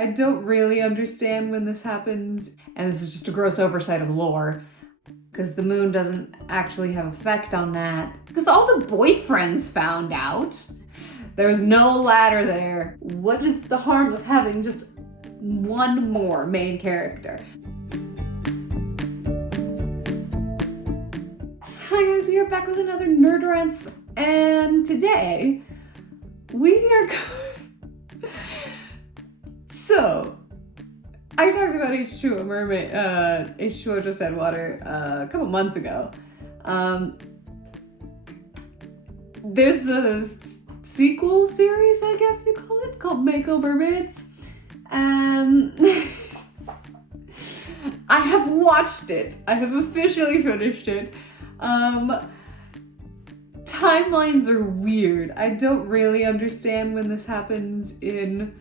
I don't really understand when this happens, and this is just a gross oversight of lore, because the moon doesn't actually have effect on that. Because all the boyfriends found out. There was no ladder there. What is the harm of having just one more main character? Hi guys, we are back with another Nerd Rants, and today we are So, I talked about H2O Mermaid, H2O Just Add Water a couple months ago. There's a sequel series, I guess you call it, called Mako Mermaids. And I have watched it. I have officially finished it. Timelines are weird. I don't really understand when this happens in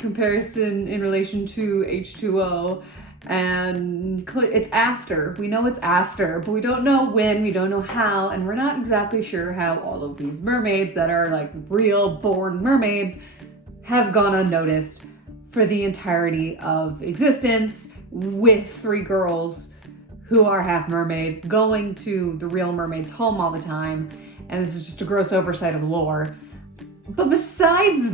comparison in relation to H2O, and it's after. We know it's after, but we don't know when, we don't know how, and we're not exactly sure how all of these mermaids that are like real born mermaids have gone unnoticed for the entirety of existence, with 3 girls who are half mermaid going to the real mermaid's home all the time, and this is just a gross oversight of lore. But besides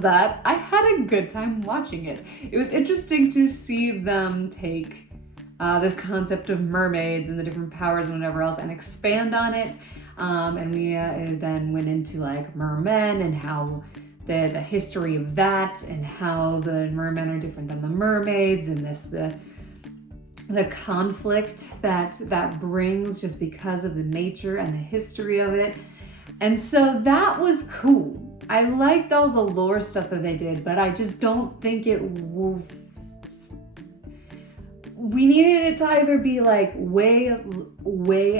that, I had a good time watching it. It was interesting to see them take this concept of mermaids and the different powers and whatever else and expand on it. And we then went into like mermen and how the history of that and how the mermen are different than the mermaids, and the conflict that brings just because of the nature and the history of it. And so that was cool. I liked all the lore stuff that they did, but I just don't think we needed it to either be like way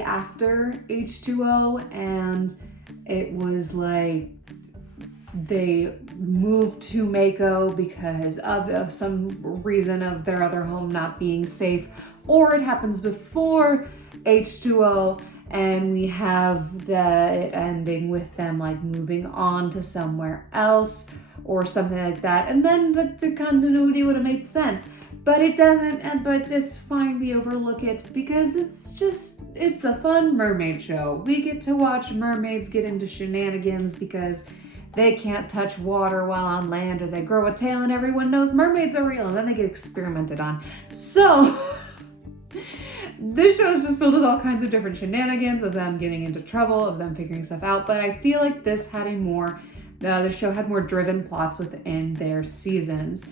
after H2O, and it was like they moved to Mako because of some reason of their other home not being safe, or it happens before H2O and we have the ending with them like moving on to somewhere else or something like that, and then the continuity would have made sense. But it doesn't, but it's fine, we overlook it because it's a fun mermaid show. We get to watch mermaids get into shenanigans because they can't touch water while on land, or they grow a tail and everyone knows mermaids are real, and then they get experimented on. So this show is just filled with all kinds of different shenanigans of them getting into trouble, of them figuring stuff out, but I feel like this had the show had more driven plots within their seasons.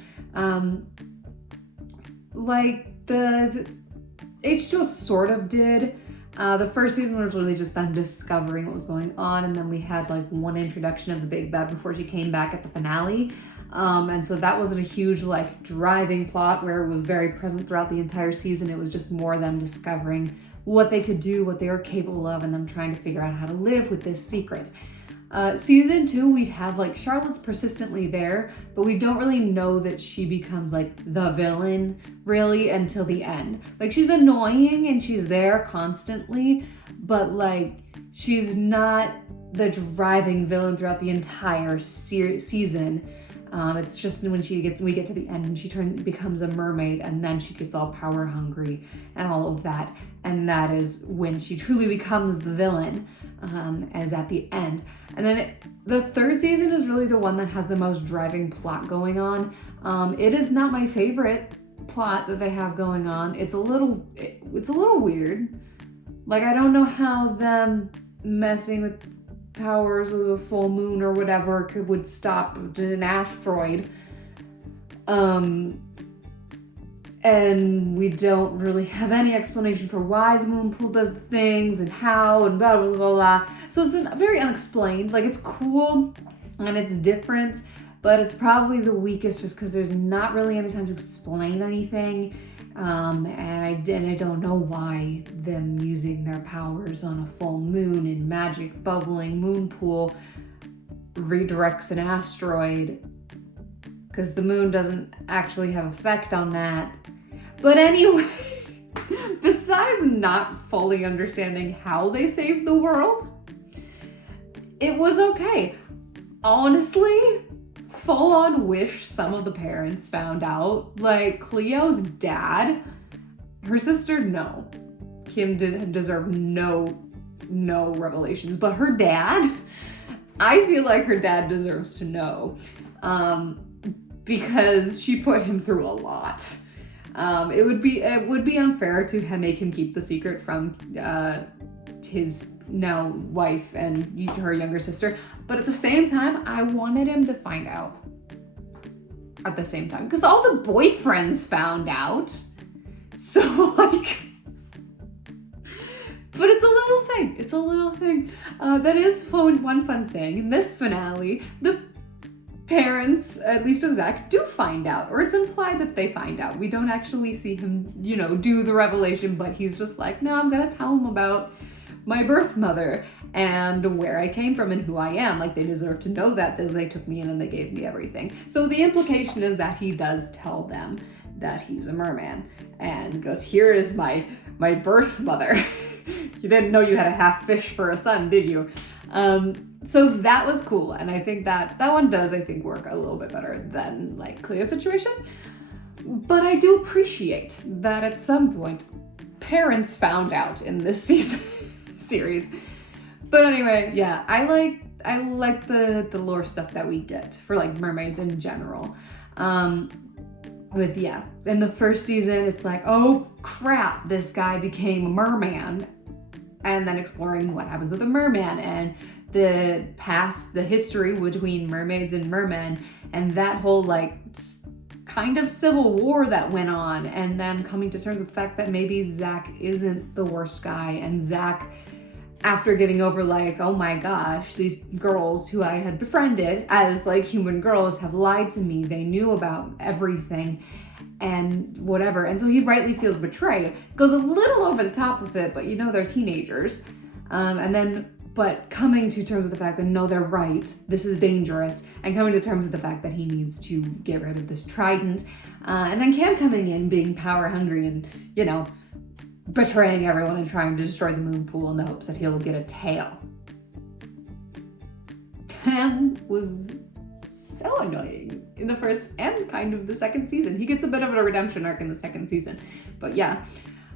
Like the H2O sort of did. The first season was really just them discovering what was going on, and then we had like one introduction of the big bad before she came back at the finale. And so that wasn't a huge like driving plot where it was very present throughout the entire season. It was just more them discovering what they could do, what they were capable of, and them trying to figure out how to live with this secret. Season 2, we have like Charlotte's persistently there, but we don't really know that she becomes like the villain really until the end. Like, she's annoying and she's there constantly, but like she's not the driving villain throughout the entire season. It's just when we get to the end and she becomes a mermaid, and then she gets all power hungry and all of that, and that is when she truly becomes the villain, as at the end. And then the third season is really the one that has the most driving plot going on. It is not my favorite plot that they have going on. It's a little weird. Like, I don't know how them messing with powers of the full moon or whatever would stop an asteroid. And we don't really have any explanation for why the moon pool does things and how and blah, blah, blah, blah. So it's very unexplained. Like, it's cool and it's different, but it's probably the weakest just because there's not really any time to explain anything. And I don't know why them using their powers on a full moon and magic bubbling moon pool redirects an asteroid, because the moon doesn't actually have effect on that. But anyway, besides not fully understanding how they saved the world, it was okay. Honestly, full on wish some of the parents found out. Like, Cleo's dad, her sister, no. Kim didn't deserve no revelations, but her dad, I feel like her dad deserves to know, because she put him through a lot. It would be unfair to make him keep the secret from his now wife and her younger sister, but at the same time, I wanted him to find out. At the same time, because all the boyfriends found out, so like. But it's a little thing. It's a little thing. That is one fun thing. In this finale, the parents, at least of Zach, do find out. Or it's implied that they find out. We don't actually see him, do the revelation, but he's just like, no, I'm gonna tell him about my birth mother and where I came from and who I am. Like, they deserve to know that, because they took me in and they gave me everything. So the implication is that he does tell them that he's a merman. And goes, here is my birth mother. You didn't know you had a half fish for a son, did you? So that was cool. And I think that one does, work a little bit better than like Cleo's situation. But I do appreciate that at some point parents found out in this series. But anyway, yeah, I like the lore stuff that we get for like mermaids in general. In the first season, it's like, oh crap, this guy became a merman. And then exploring what happens with a merman and the history between mermaids and mermen, and that whole like kind of civil war that went on, and them coming to terms with the fact that maybe Zach isn't the worst guy, and Zach, after getting over like, oh my gosh, these girls who I had befriended as like human girls have lied to me, they knew about everything and whatever. And so he rightly feels betrayed. Goes a little over the top with it, but they're teenagers. But coming to terms with the fact that no, they're right, this is dangerous, and coming to terms with the fact that he needs to get rid of this trident. And then Cam coming in, being power hungry and, betraying everyone and trying to destroy the moon pool in the hopes that he'll get a tail. Cam was so annoying in the first and kind of the second season. He gets a bit of a redemption arc in the second season. But yeah,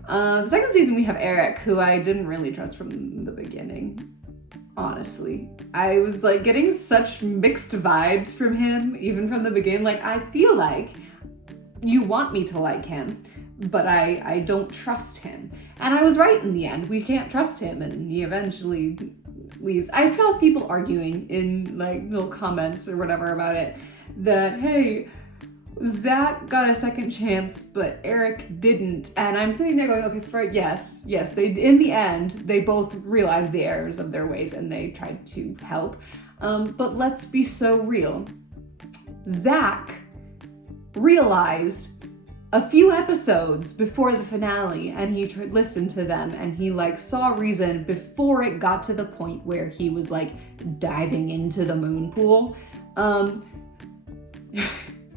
the second season we have Eric, who I didn't really trust from the beginning. Honestly, I was like getting such mixed vibes from him, even from the beginning. Like, I feel like you want me to like him, but I don't trust him. And I was right in the end. We can't trust him, and he eventually leaves. I felt people arguing in like little comments or whatever about it, that, hey, Zach got a second chance, but Eric didn't. And I'm sitting there going, okay, yes, they, in the end, they both realized the errors of their ways and they tried to help. But let's be so real. Zach realized a few episodes before the finale, and he listened to them, and he like saw reason before it got to the point where he was like diving into the moon pool.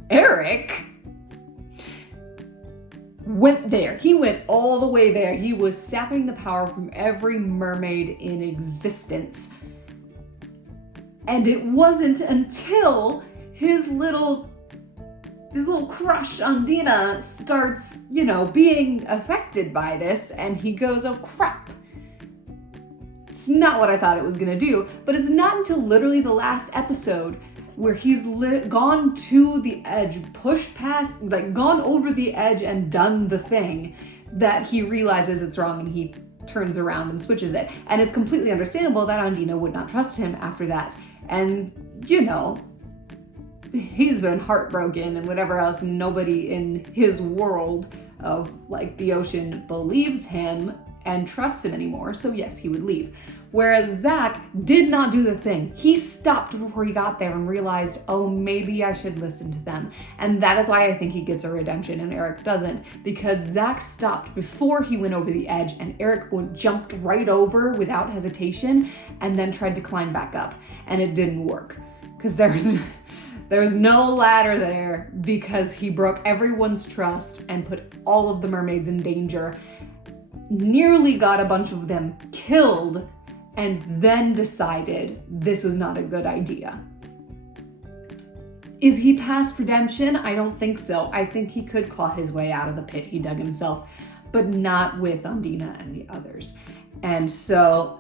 Eric went there. He went all the way there. He was sapping the power from every mermaid in existence. And it wasn't until his little crush on Dina starts, being affected by this, and he goes, oh crap. It's not what I thought it was gonna do. But it's not until literally the last episode where he's gone to the edge, pushed past, like gone over the edge and done the thing, that he realizes it's wrong and he turns around and switches it. And it's completely understandable that Andina would not trust him after that. And, he's been heartbroken and whatever else, and nobody in his world of like the ocean believes him and trusts him anymore. So yes, he would leave. Whereas Zach did not do the thing. He stopped before he got there and realized, oh, maybe I should listen to them. And that is why I think he gets a redemption and Eric doesn't, because Zach stopped before he went over the edge and Eric jumped right over without hesitation and then tried to climb back up. And it didn't work because there was no ladder there, because he broke everyone's trust and put all of the mermaids in danger, nearly got a bunch of them killed, and then decided this was not a good idea. Is he past redemption? I don't think so. I think he could claw his way out of the pit he dug himself, but not with Undina and the others. And so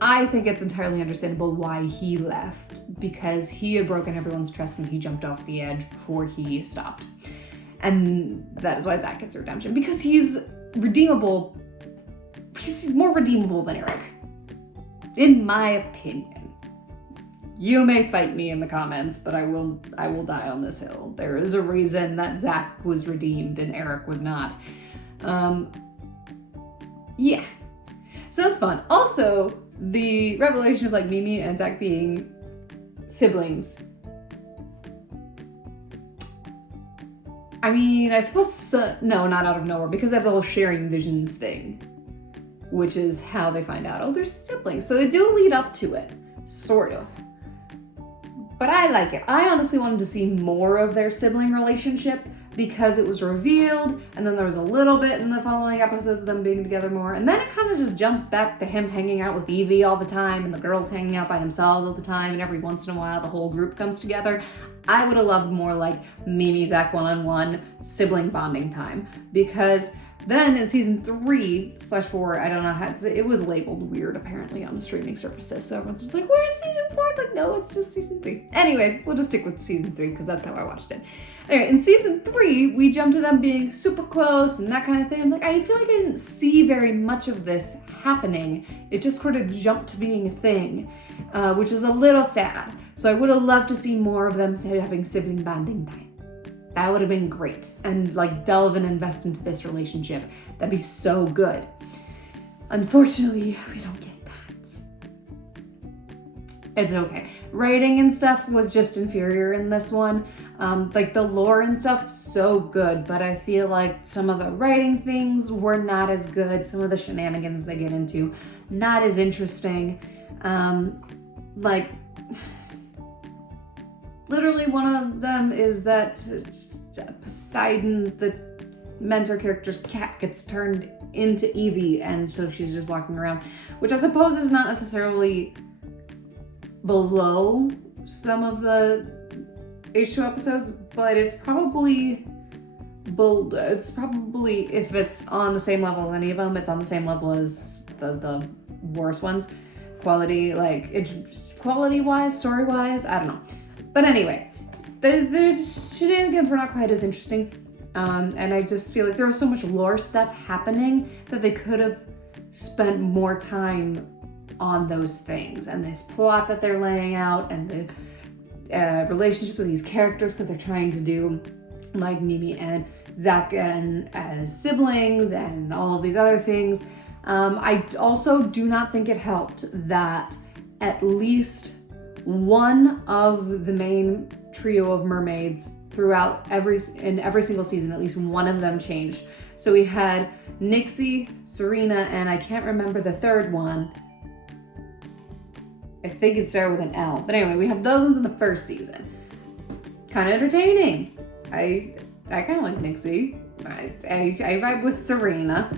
I think it's entirely understandable why he left, because he had broken everyone's trust when he jumped off the edge before he stopped. And that is why Zach gets redemption, because he's redeemable. He's more redeemable than Eric, in my opinion. You may fight me in the comments, but I will die on this hill. There is a reason that Zach was redeemed and Eric was not. Yeah. So it's fun. Also, the revelation of like Mimi and Zach being siblings. I mean, I suppose no, not out of nowhere, because they have the whole sharing visions thing, which is how they find out, oh, they're siblings. So they do lead up to it, sort of. But I like it. I honestly wanted to see more of their sibling relationship because it was revealed, and then there was a little bit in the following episodes of them being together more, and then it kind of just jumps back to him hanging out with Evie all the time, and the girls hanging out by themselves all the time, and every once in a while the whole group comes together. I would have loved more like Mimi, Zach one-on-one sibling bonding time, because then in season 3/4, I don't know how it was labeled weird apparently on the streaming services. So everyone's just like, where's season 4? It's like, no, it's just season 3. Anyway, we'll just stick with season 3 because that's how I watched it. Anyway, in season 3, we jump to them being super close and that kind of thing. I'm like, I feel like I didn't see very much of this happening. It just sort of jumped to being a thing, which is a little sad. So I would have loved to see more of them having sibling bonding time. That would have been great. And like delve and invest into this relationship. That'd be so good. Unfortunately, we don't get that. It's okay. Writing and stuff was just inferior in this one. Like the lore and stuff, so good. But I feel like some of the writing things were not as good. Some of the shenanigans they get into, not as interesting. Like, literally one of them is that Poseidon, the mentor character's cat, gets turned into Evie, and so she's just walking around, which I suppose is not necessarily below some of the H2 episodes, but it's probably, if it's on the same level as any of them, it's on the same level as the worst ones. Quality-wise, story-wise, I don't know. But anyway, the shenanigans were not quite as interesting. And I just feel like there was so much lore stuff happening that they could have spent more time on those things. And this plot that they're laying out and the relationship with these characters, because they're trying to do like Mimi and Zach and as siblings and all of these other things. I also do not think it helped that at least one of the main trio of mermaids throughout every single season, at least one of them changed. So we had Nixie, Serena, and I can't remember the third one. I think it started with an L. But anyway, we have those ones in the first season. Kind of entertaining. I kind of like Nixie. I vibe with Serena.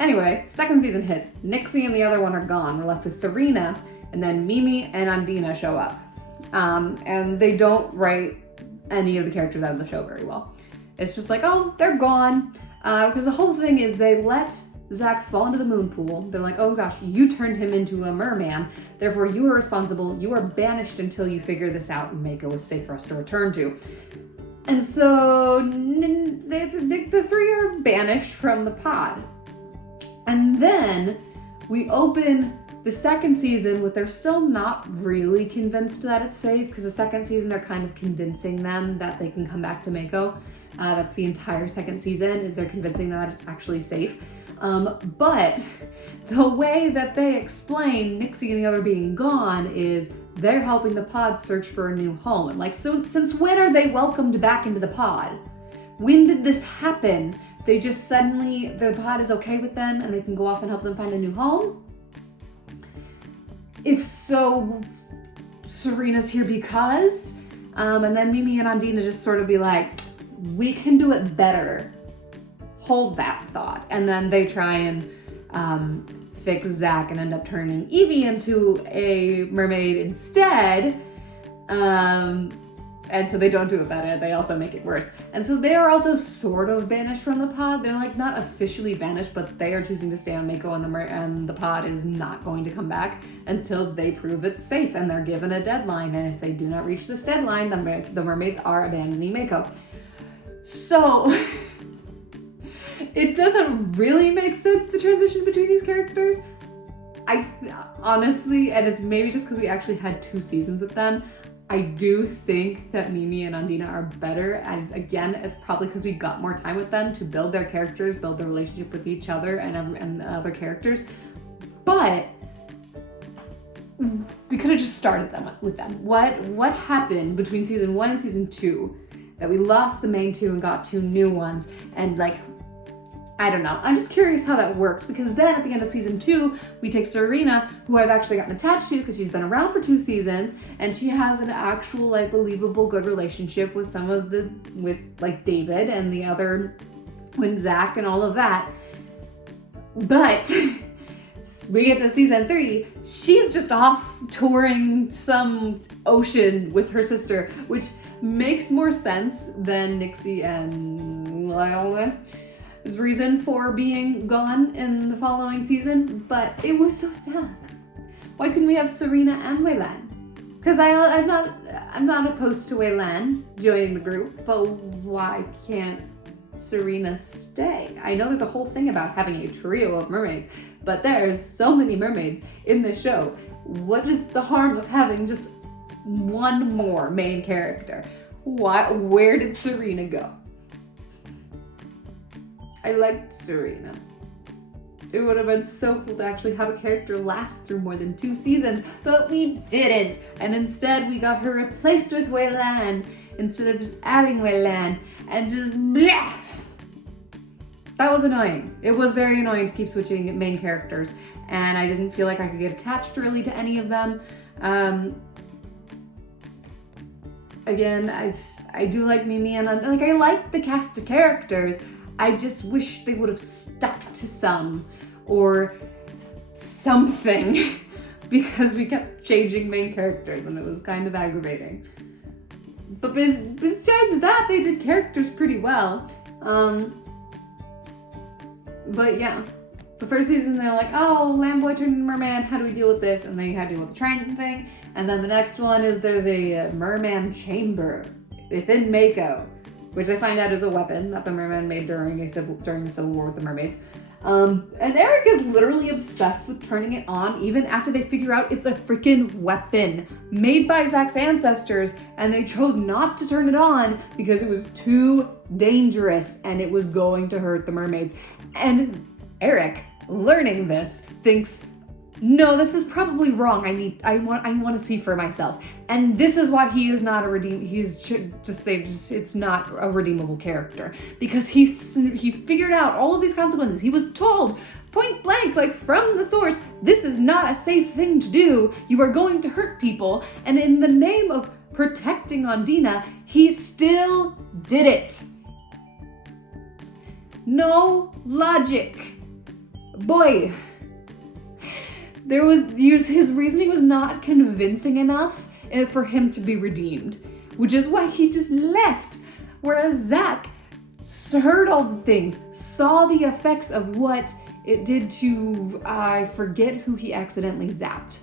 Anyway, second season hits. Nixie and the other one are gone. We're left with Serena, and then Mimi and Undina show up. And they don't write any of the characters out of the show very well. It's just like, oh, they're gone. Because the whole thing is they let Zach fall into the moon pool. They're like, oh gosh, you turned him into a merman. Therefore, you are responsible. You are banished until you figure this out and Mako is safe for us to return to. And so the three are banished from the pod. And then we open the second season with they're still not really convinced that it's safe, because the second season they're kind of convincing them that they can come back to Mako. That's the entire second season, is they're convincing them that it's actually safe. But the way that they explain Nixie and the other being gone is they're helping the pod search for a new home. And like, so since when are they welcomed back into the pod? When did this happen? They just suddenly, the pod is okay with them and they can go off and help them find a new home? If so, Serena's here because, and then Mimi and Undina just sort of be like, we can do it better. Hold that thought. And then they try and fix Zach and end up turning Evie into a mermaid instead. And And so they don't do it better, they also make it worse. And so they are also sort of banished from the pod. They're like not officially banished, but they are choosing to stay on Mako, and the pod is not going to come back until they prove it's safe, and they're given a deadline. And if they do not reach this deadline, the mermaids are abandoning Mako. So it doesn't really make sense, the transition between these characters. I honestly, and it's maybe just because we actually had 2 seasons with them, I do think that Mimi and Andina are better. And again, it's probably because we got more time with them to build their characters, build their relationship with each other and the other characters. But we could have just started with them. What happened between season 1 and season 2 that we lost the main 2 and got 2 new ones? And like, I don't know. I'm just curious how that works, because then at the end of season 2, we take Serena, who I've actually gotten attached to because she's been around for 2 seasons, and she has an actual, like, believable good relationship with with like David and the other, with Zach and all of that. But we get to season 3, she's just off touring some ocean with her sister, which makes more sense than Nixie and Lyle. His reason for being gone in the following season, but it was so sad. Why couldn't we have Serena and Waylan? Because I'm not opposed to Waylan joining the group, but why can't Serena stay? I know there's a whole thing about having a trio of mermaids, but there's so many mermaids in the show. What is the harm of having just one more main character? Where did Serena go? I liked Serena. It would have been so cool to actually have a character last through more than 2 seasons, but we didn't. And instead we got her replaced with Waylan instead of just adding Waylan, and just bleh. That was annoying. It was very annoying to keep switching main characters, and I didn't feel like I could get attached really to any of them. Again, I do like Mimi, and like I like the cast of characters. I just wish they would have stuck to some or something because we kept changing main characters and it was kind of aggravating. But besides that, they did characters pretty well. But yeah, the first season they're like, oh, Lamboy turned into merman, how do we deal with this? And then you had to deal with the Triton thing. And then the next one is there's a merman chamber within Mako, which I find out is a weapon that the merman made during the Civil War with the mermaids. And Eric is literally obsessed with turning it on even after they figure out it's a freaking weapon made by Zach's ancestors, and they chose not to turn it on because it was too dangerous and it was going to hurt the mermaids. And Eric, learning this, thinks, no, this is probably wrong. I want to see for myself. And this is why he is not it's not a redeemable character, because he figured out all of these consequences. He was told point blank, like from the source, this is not a safe thing to do. You are going to hurt people. And in the name of protecting Andina, he still did it. No logic. Boy. His reasoning was not convincing enough for him to be redeemed, which is why he just left. Whereas Zach heard all the things, saw the effects of what it did to, I forget who he accidentally zapped.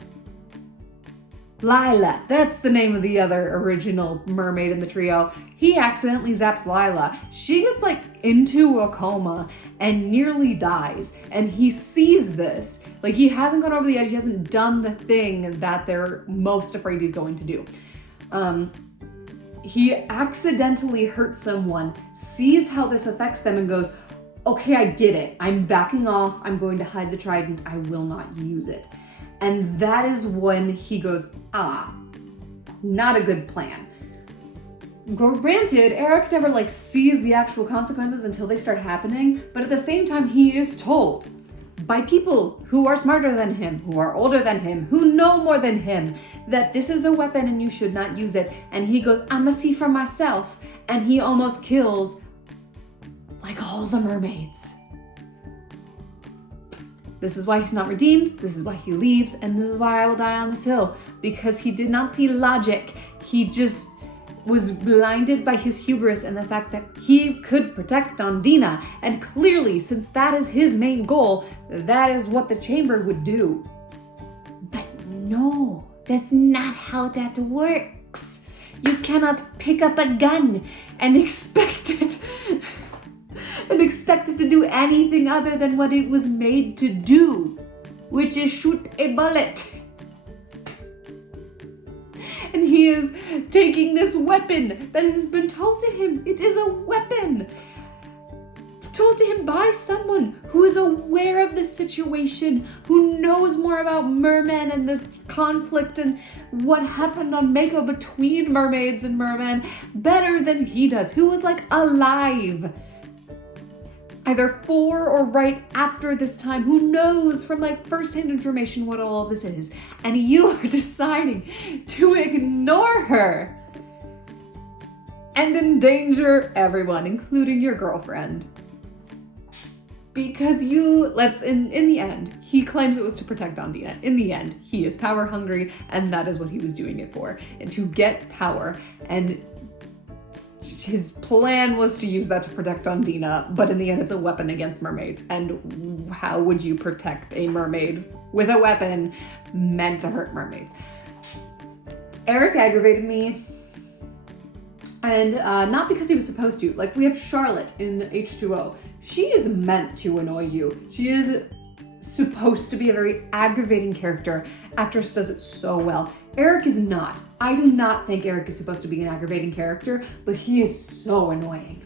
Lila, that's the name of the other original mermaid in the trio. He accidentally zaps Lila. She gets like into a coma and nearly dies. And he sees this. Like, he hasn't gone over the edge. He hasn't done the thing that they're most afraid he's going to do. He accidentally hurts someone, sees how this affects them, and goes, okay, I get it. I'm backing off. I'm going to hide the trident. I will not use it. And that is when he goes, not a good plan. Granted, Eric never sees the actual consequences until they start happening, but at the same time, he is told by people who are smarter than him, who are older than him, who know more than him, that this is a weapon and you should not use it. And he goes, I'ma see for myself. And he almost kills all the mermaids. This is why he's not redeemed, this is why he leaves, and this is why I will die on this hill. Because he did not see logic. He just was blinded by his hubris and the fact that he could protect Ondina. And clearly, since that is his main goal, that is what the chamber would do. But no, that's not how that works. You cannot pick up a gun and expect it to do anything other than what it was made to do, which is shoot a bullet. And he is taking this weapon that has been told to him. It is a weapon. Told to him by someone who is aware of the situation, who knows more about mermen and the conflict and what happened on Mako between mermaids and mermen better than he does, who was like alive either for or right after this time, who knows from like first-hand information what all of this is, and you are deciding to ignore her and endanger everyone, including your girlfriend. Because in the end, he claims it was to protect Ondina. In the end, he is power hungry, and that is what he was doing it for, and to get power. And his plan was to use that to protect Ondina, but in the end, it's a weapon against mermaids. And how would you protect a mermaid with a weapon meant to hurt mermaids? Eric aggravated me, and not because he was supposed to. Like, we have Charlotte in H2O. She is meant to annoy you. She is supposed to be a very aggravating character. Actress does it so well. Eric is not. I do not think Eric is supposed to be an aggravating character, but he is so annoying.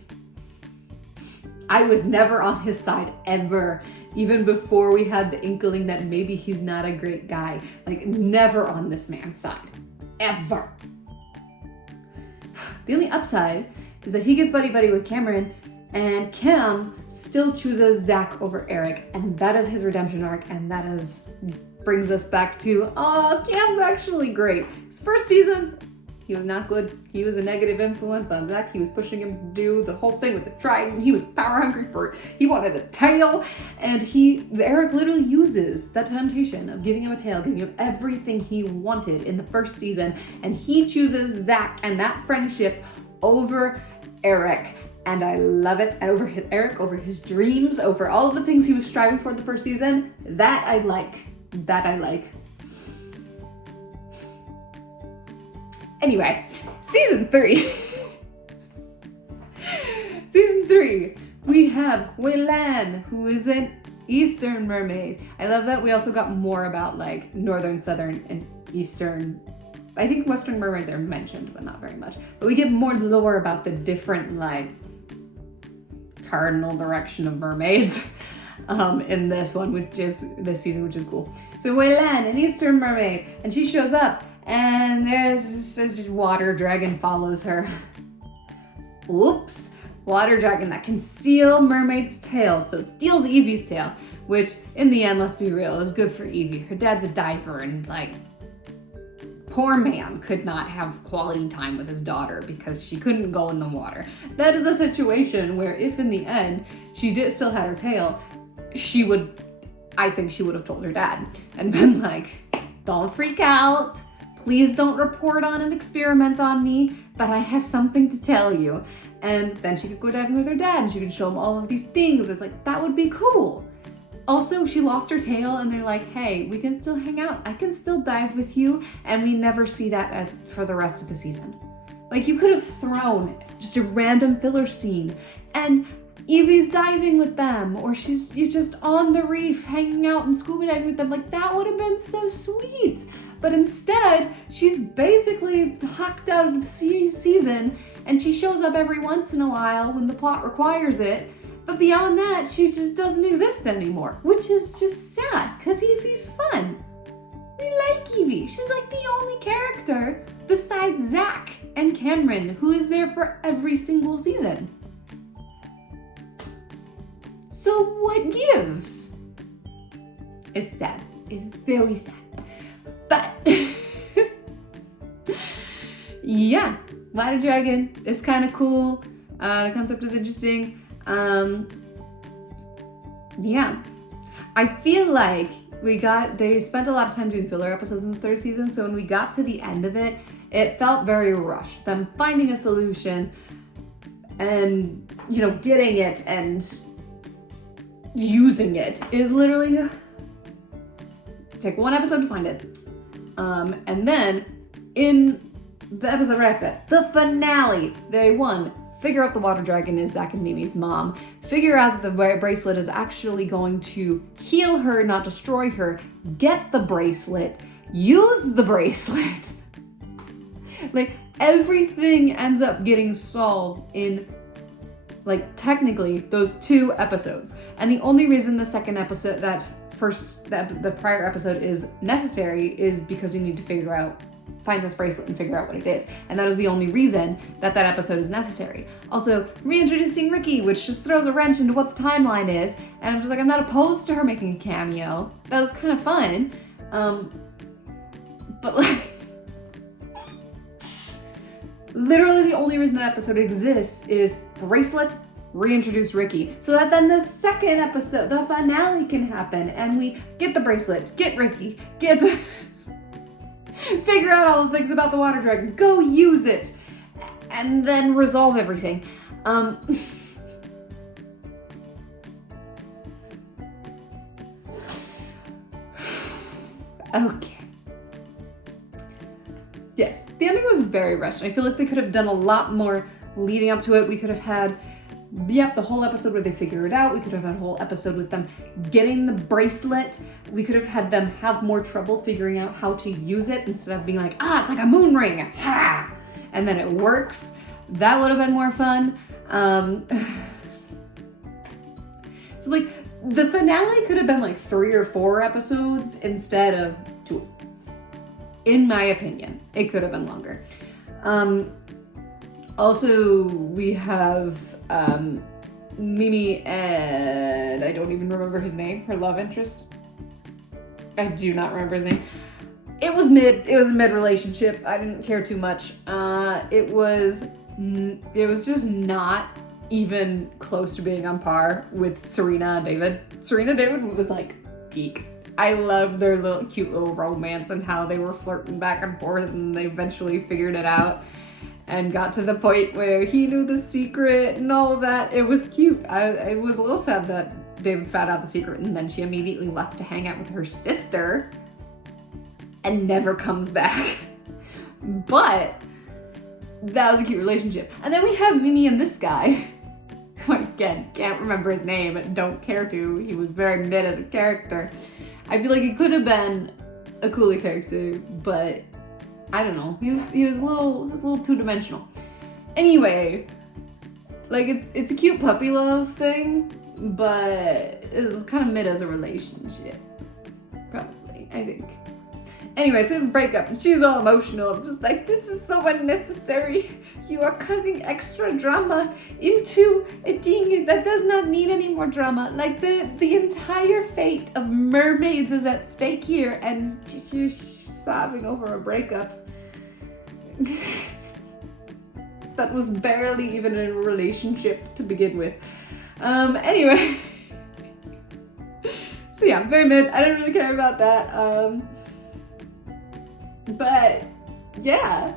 I was never on his side ever, even before we had the inkling that maybe he's not a great guy. Like, never on this man's side. Ever. The only upside is that he gets buddy-buddy with Cameron, and Kim still chooses Zach over Eric, and that is his redemption arc, and that brings us back to, Cam's actually great. His first season, he was not good. He was a negative influence on Zach. He was pushing him to do the whole thing with the trident. He was power hungry he wanted a tail, and Eric literally uses that temptation of giving him a tail, giving him everything he wanted in the first season, and he chooses Zach and that friendship over Eric. And I love it. And over Eric, over his dreams, over all of the things he was striving for the first season, that I like. Anyway, season 3. Season 3, we have Wei-Lan, who is an Eastern mermaid. I love that we also got more about like Northern, Southern, and Eastern. I think Western mermaids are mentioned, but not very much. But we get more lore about the different like cardinal direction of mermaids in this season, which is cool. So Wei-Lan, an Eastern mermaid, and she shows up, and there's just water dragon follows her. Oops. Water dragon that can steal mermaid's tail. So it steals Evie's tail, which in the end, let's be real, is good for Evie. Her dad's a diver, and like, poor man could not have quality time with his daughter because she couldn't go in the water. That is a situation where if in the end she still had her tail, I think she would have told her dad and been like, don't freak out. Please don't report on an experiment on me, but I have something to tell you. And then she could go diving with her dad and she could show him all of these things. It's like, that would be cool. Also, she lost her tail and they're like, hey, we can still hang out. I can still dive with you. And we never see that for the rest of the season. Like, you could have thrown just a random filler scene and Evie's diving with them, or you're just on the reef hanging out and scuba diving with them. Like, that would have been so sweet. But instead, she's basically hacked out of the season and she shows up every once in a while when the plot requires it. But beyond that, she just doesn't exist anymore, which is just sad, because Evie's fun. We like Evie. She's like the only character besides Zach and Cameron who is there for every single season. So what gives? It's sad. It's very sad. But, yeah, Water Dragon is kind of cool. The concept is interesting. Yeah, I feel like they spent a lot of time doing filler episodes in the third season, so when we got to the end of it, It felt very rushed. Them finding a solution and, you know, getting it and using it is literally take one episode to find it. And then in the episode right after that, the finale, they figure out the water dragon is Zach and Mimi's mom, figure out that the bracelet is actually going to heal her, not destroy her, get the bracelet, use the bracelet. Like, everything ends up getting solved in, like, technically those 2 episodes. And the only reason the second episode, the prior episode is necessary is because we need to find this bracelet and figure out what it is. And that is the only reason that episode is necessary. Also, reintroducing Ricky, which just throws a wrench into what the timeline is. And I'm just like, I'm not opposed to her making a cameo. That was kind of fun. But like, literally the only reason that episode exists is bracelet, reintroduce Ricky, so that then the second episode, the finale, can happen and we get the bracelet, get Ricky, figure out all the things about the water dragon, go use it, and then resolve everything. Okay. Yes, the ending was very rushed. I feel like they could have done a lot more leading up to it. We could have had, the whole episode where they figure it out. We could have had a whole episode with them getting the bracelet. We could have had them have more trouble figuring out how to use it instead of being like, it's like a moon ring, ha! And then it works. That would have been more fun. So like, the finale could have been like 3 or 4 episodes instead of 2. In my opinion, it could have been longer. Also, we have Mimi and I don't even remember his name, her love interest. I do not remember his name. It was a mid relationship. I didn't care too much. It was just not even close to being on par with Serena and David. Serena and David was like peak. I loved their cute little romance and how they were flirting back and forth, and they eventually figured it out and got to the point where he knew the secret and all of that. It was cute. It was a little sad that David found out the secret and then she immediately left to hang out with her sister and never comes back. But that was a cute relationship. And then we have Mimi and this guy, who again, can't remember his name and don't care to. He was very mid as a character. I feel like he could have been a cooler character, but I don't know. He was a little two-dimensional. Anyway, like it's a cute puppy love thing, but it's kind of mid as a relationship. Probably, I think. Anyway, so the breakup, and she's all emotional. I'm just like, this is so unnecessary. You are causing extra drama into a thing that does not need any more drama. Like the entire fate of mermaids is at stake here, and you're sobbing over a breakup. That was barely even a relationship to begin with. Anyway. So yeah, very mid. I don't really care about that. But yeah,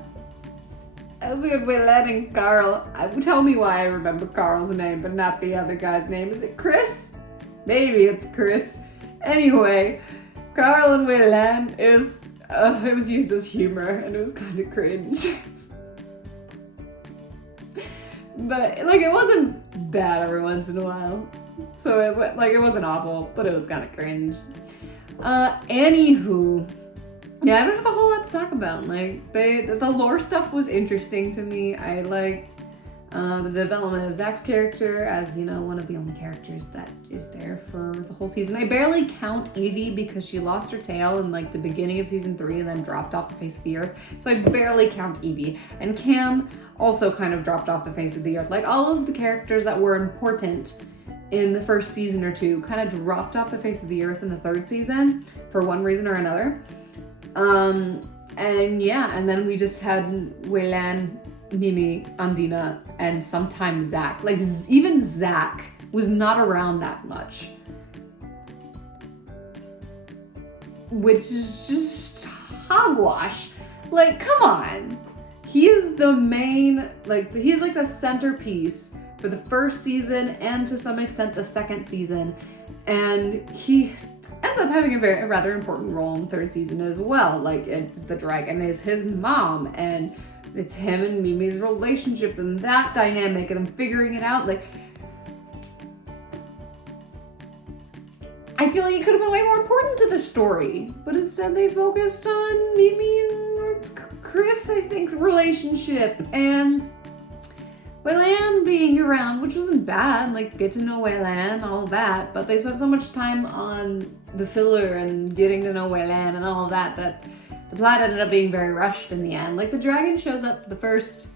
as we have Willen and Carl, tell me why I remember Carl's name but not the other guy's name. Is it Chris? Maybe it's Chris. Anyway, Carl and Willen it was used as humor and it was kind of cringe. But like, it wasn't bad every once in a while, so it wasn't awful, but it was kind of cringe. Anywho. Yeah, I don't have a whole lot to talk about. Like, the lore stuff was interesting to me. I liked the development of Zach's character as, one of the only characters that is there for the whole season. I barely count Evie because she lost her tail in like the beginning of season 3 and then dropped off the face of the earth. So I barely count Evie. And Cam also kind of dropped off the face of the earth. Like, all of the characters that were important in the first season or 2 kind of dropped off the face of the earth in the 3rd season for one reason or another. And yeah, and then we just had Willen, Mimi, Andina, and sometimes Zach. Like, even Zach was not around that much. Which is just hogwash. Like, come on. he is the main, like, he's like the centerpiece for the first season and to some extent the second season. And he ends up having a rather important role in the third season as well. Like, it's the dragon is his mom, and it's him and Mimi's relationship and that dynamic and them figuring it out. Like, I feel like it could have been way more important to the story, but instead they focused on Mimi and Chris, I think, relationship, and Wei-Lan being around, which wasn't bad, like, get to know Wei-Lan, all of that, but they spent so much time on the filler and getting to know Wei-Lan and all of that, that the plot ended up being very rushed in the end. Like, the dragon shows up for the first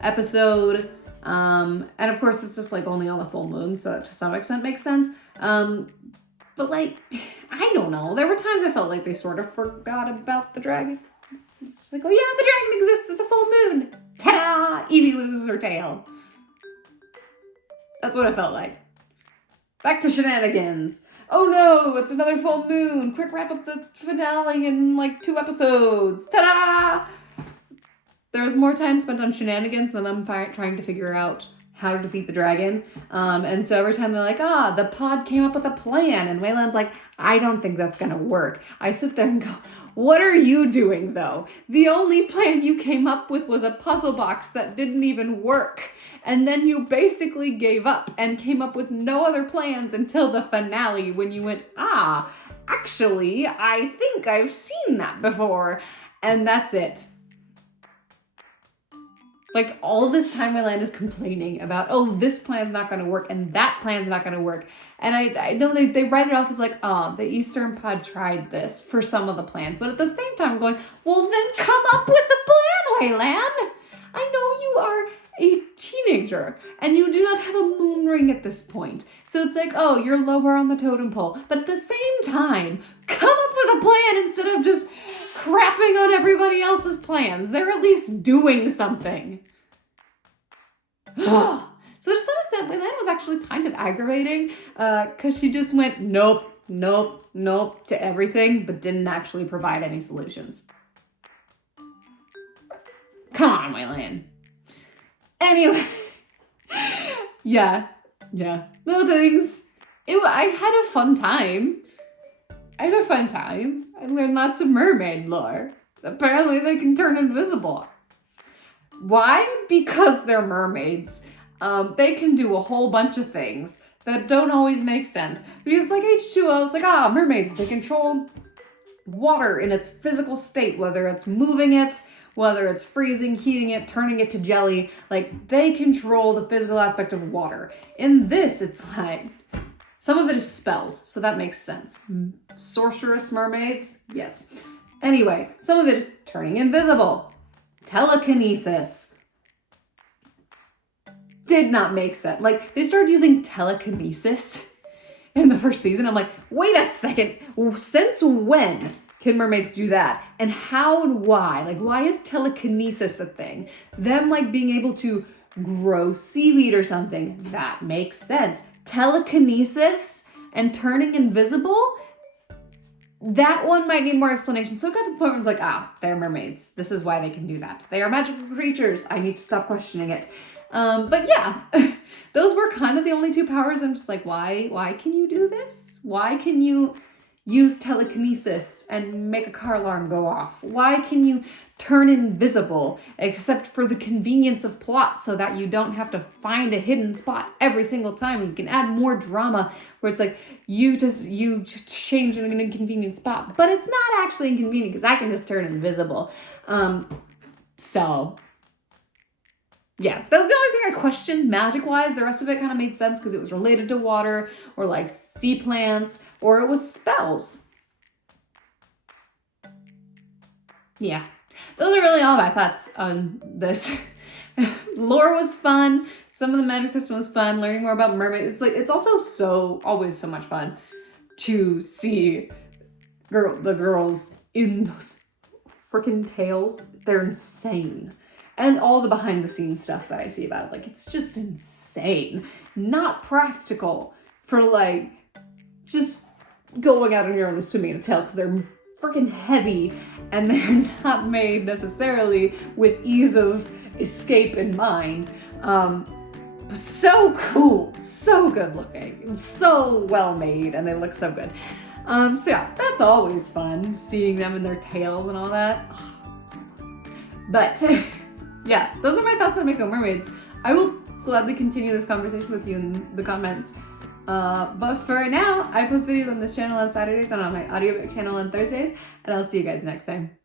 episode, and of course it's just, like, only on the full moon, so that to some extent makes sense, but, like, I don't know, there were times I felt like they sort of forgot about the dragon. It's just like, oh yeah, the dragon exists, it's a full moon, ta-da, Evie loses her tail. That's what it felt like. Back to shenanigans. Oh no, it's another full moon. Quick wrap up the finale in like 2 episodes. Ta-da! There was more time spent on shenanigans than them trying to figure out how to defeat the dragon. And so every time they're like, the pod came up with a plan. And Wei-Lan's like, I don't think that's gonna work. I sit there and go, what are you doing though? The only plan you came up with was a puzzle box that didn't even work. And then you basically gave up and came up with no other plans until the finale when you went, actually, I think I've seen that before. And that's it. Like, all this time Wei-Lan is complaining about, this plan's not going to work and that plan's not going to work. And I know they write it off as like, the Eastern Pod tried this for some of the plans. But at the same time, I'm going, well, then come up with a plan, Wei-Lan. I know you are a teenager and you do not have a moon ring at this point. So it's like, you're lower on the totem pole. But at the same time, come up with a plan instead of just crapping on everybody else's plans. They're at least doing something. So to some extent, Wei-Lan was actually kind of aggravating because she just went nope to everything, but didn't actually provide any solutions. Come on, Wei-Lan. Anyway, yeah, little things. I had a fun time. I learned lots of mermaid lore. Apparently they can turn invisible. Why? Because they're mermaids. They can do a whole bunch of things that don't always make sense. Because like H2O, it's like, mermaids, they control water in its physical state, whether it's moving it, whether it's freezing, heating it, turning it to jelly. Like, they control the physical aspect of water. In this, it's like, some of it is spells, so that makes sense. Sorceress mermaids? Yes. Anyway, some of it is turning invisible. Telekinesis. Did not make sense. Like, they started using telekinesis in the first season. I'm like, wait a second. Since when can mermaids do that? And how and why? Like, why is telekinesis a thing? Them, like, being able to grow seaweed or something. That makes sense. Telekinesis and turning invisible? That one might need more explanation. So it got to the point where it's like, they're mermaids. This is why they can do that. They are magical creatures. I need to stop questioning it. But yeah, those were kind of the only 2 powers. I'm just like, why can you do this? Why can you use telekinesis and make a car alarm go off? Why can you turn invisible, except for the convenience of plot so that you don't have to find a hidden spot every single time? You can add more drama where it's like, you just change in an inconvenient spot, but it's not actually inconvenient because I can just turn invisible. So yeah, that was the only thing I questioned magic-wise. The rest of it kind of made sense because it was related to water or like sea plants or it was spells. Yeah, those are really all my thoughts on this. Lore was fun. Some of the magic system was fun. Learning more about mermaids. It's also always so much fun to see the girls in those freaking tails. They're insane. And all the behind the scenes stuff that I see about it. Like, it's just insane. Not practical for, like, just going out on your own and swimming in a tail because they're freaking heavy, and they're not made necessarily with ease of escape in mind. But so cool, so good looking, so well made, and they look so good. So yeah, that's always fun, seeing them and their tails and all that. Oh, so fun. But yeah, those are my thoughts on Mako Mermaids. I will gladly continue this conversation with you in the comments. But for now, I post videos on this channel on Saturdays and on my audiobook channel on Thursdays, and I'll see you guys next time.